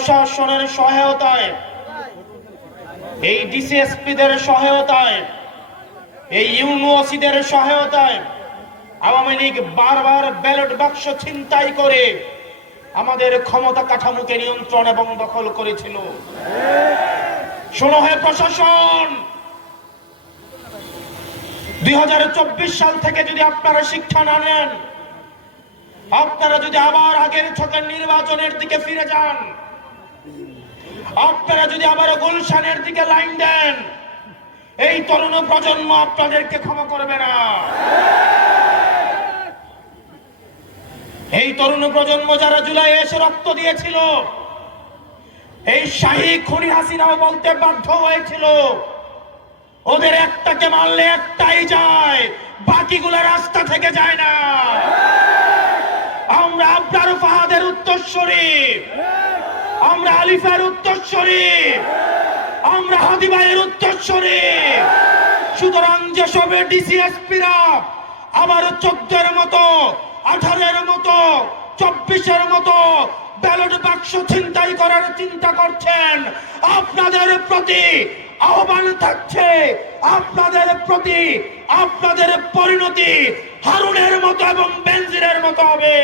প্রশাসনের সহায়তায়, এই ডিসিএসপিদের সহায়তায়, এই ইউনিওসিদের সহায়তায় আওয়ামী লীগ বারবার ব্যালট বাক্স ছিনতাই করে আমাদের ক্ষমতা কাঠামোকে নিয়ন্ত্রণ এবং দখল করেছিল। শোনো হে প্রশাসন, 2024 সাল থেকে যদি আপনারা শিক্ষা না নেন, আপনারা যদি আবার আগের ছকের নির্বাচনের দিকে ফিরে যান, আপনারা যদি আবার গুলশানের দিকে লাইন দেন, এই তরুণ প্রজন্ম আপনাদেরকে ক্ষমা করবে না। এই তরুণ প্রজন্ম যারা জুলাই এসে রক্ত দিয়েছিল, এই শাহী খুনি হাসিনাও বলতে বাধ্য হয়েছিল ওদের একটাকে মারলে একটাই যায়, বাকিগুলো রাস্তা থেকে যায় না। আমরা আবরার ফাহাদের উত্তরসূরি, আমরা আলিফের উত্তরসূরি, আমরা হাদি ভাইয়ের উত্তরসূরি। সুতরাং যেসব ডিসিএসপিরা আবার 14-এর মতো, 18-এর মতো, 24-এর মতো ব্যালট বাক্স ছিনতাই করার চিন্তা করছেন, আপনাদের প্রতি আহ্বান থাকছে, আপনাদের প্রতি আপনাদের পরিণতি হারুনের মতো এবং বেনজিরের মতো হবে।